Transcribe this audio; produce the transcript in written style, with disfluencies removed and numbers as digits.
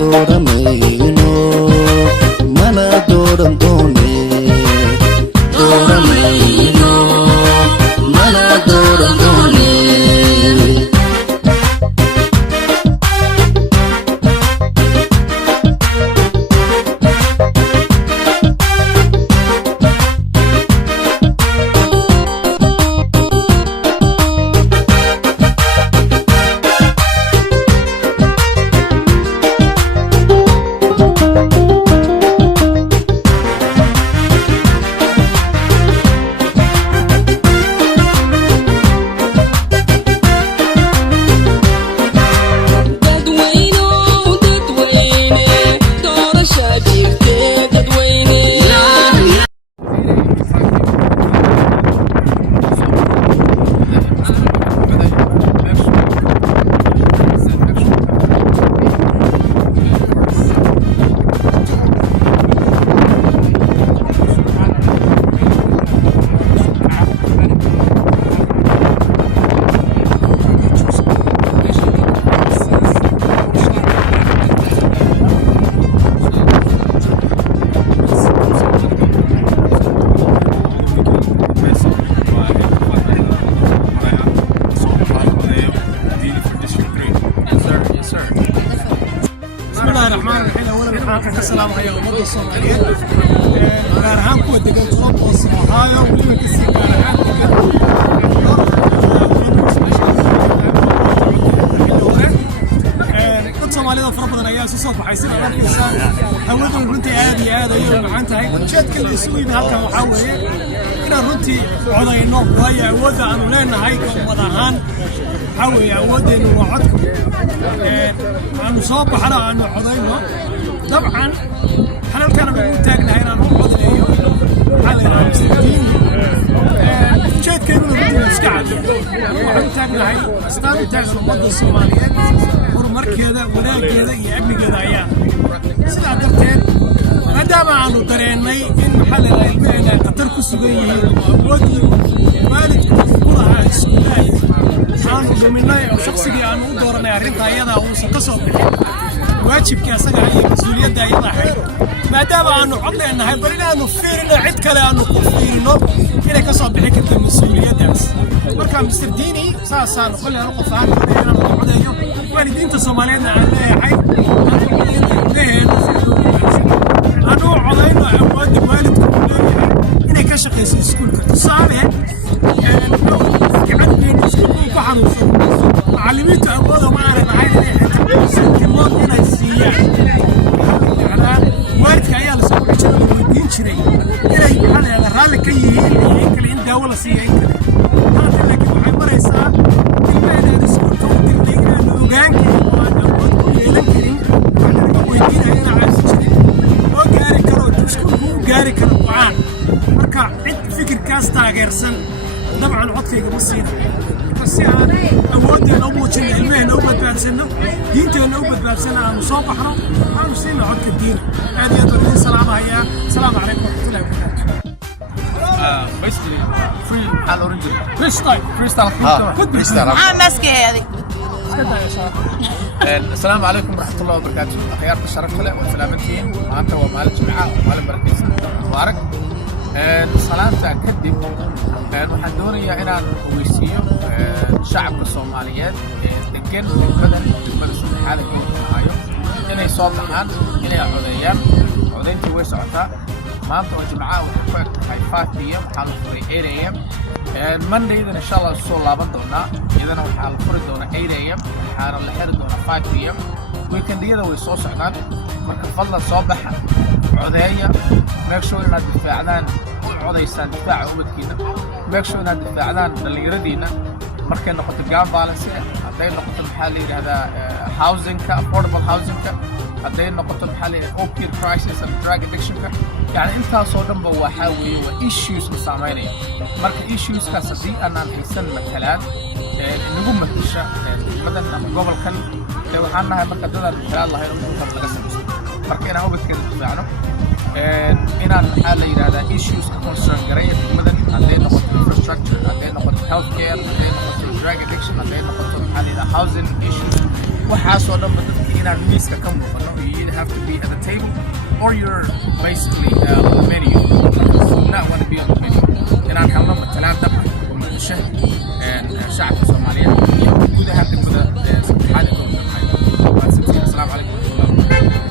dooramayno mana dooran doone dooramayno mana dooran doone السلام عليكم ورحمة الصوماليين gaarahaan kuwa degan Columbus Ohio weliba kasii gaarahaan dad Soomaalida fara badan ayaa soo baxay sida arkaysan hawadu runtii aad iyo aad ayay u macaan tahay ujeedka la isugu yimid halkan waxaa weeye inaan runtii codayno waayo awoodda aanu leenahay wada ahaan waxaa weeye awooddeenu waa codka aanu soo baxno aanu codayno طبعا احنا كان متاجنا هنا نقعد اليوم على المسجدين جيت كانوا مسكعد متاجنا هاي استاذ تاجنا الوطن الصوماليين ورمر كذا ولا كذا يعبي كذا عيال سلعة درتين ما دام عنو دريني إن محل العلمين قطر كسوية ودي مالك كلها السودان عنو مني شخصي عنو دورنا رنتا يدا وسقصوا واجبك أسمع هي مسؤولية دايما حي ما دام أنو عضنا هاي برينا أنو فيرنا عد كلا أنو كفيرنا كنا كصاب بحكة المسؤولية داس مركب مستر ديني سان كل أنو قفان برينا أنو عضنا يوم والدين تصومالين على حي أنو عضنا عواد والد كنا كشخ يسكول كتصابه كعد بين يسكول بحر معلميته أبوه ما أنا معي كمان هنا السياح واردك عيال سووا عشان الدين شري إلى أنا رالك كيهين يمكن إن دولة سياح هذا لك معي مريسا كمان أنا سكول توقف لينا نوجان كي وأنا أقول كلنا كريم وأنا نقولين هنا عايز شري وجاري كرو تسكول هو جاري كرو وعان مركع عند فكر كاستا غيرسن طبعا عطفي قبصين بس يعني أودي نوبوش العلمين نوبة بارسنا دينتي نوبة بارسنا مصابحنا أنا مسلم عك الدين هذه يدري السلام عليكم السلام عليكم ورحمة الله وبركاته. Basically free على أوريجين. freestyle. ماسكة هذه. السلام عليكم ورحمة الله وبركاته. خيار الشرف له والسلامتين وأنت ومال الجماعة ومال المركز مبارك. السلام تأكد waxaan doonayaa inaan ogeysiiyo shacabka Soomaaliyeed degan degmada saddexaad ee Ohio inay soo baxaan inay codeeyaan codeyntii way socotaa maanta oo Jimcaha waxay ku egtahay 5 PM waxaa la furay 8 AM Mondaydan insha Allah soo laaban doonaa iyadana waxaa la furi doonaa 8 AM waxaana la xiri doonaa 5 PM weekendiyada way soo socdaan marka fadlan soo baxa codeeya make sure inaad difaacdaan codeysaan difaaca ubadkiina make sure inaad difaacdaan dhallinyaradina markay noqoto gun violence hadday noqoto maxaa la yidhahdaa housingka affordable housingka hadday noqoto maxaa la yidhahdaa opioid crisis and drug addictionka yani intaasoo dhanba waxaa weeye waa issues la saameynaya marka issueskaas haddii aanaan haysan matalaan inagu matasha degmadan ama gobolkan waxaan nahay marka dadaan matalaan lahayn oo laga samaysto marka inaan ubadkeeda difaacno inaan maxaa la yidhahdaa issues ka concern garaya degmadan hadday noqoto infrastructure hadday noqoto healthcare hadday noqoto drug addiction hadday noqoto maxaa la yidhahdaa housing issues waxaasoo dhanba dadkii inaan miiska ka muuqano. You either have to be at the table or you're basically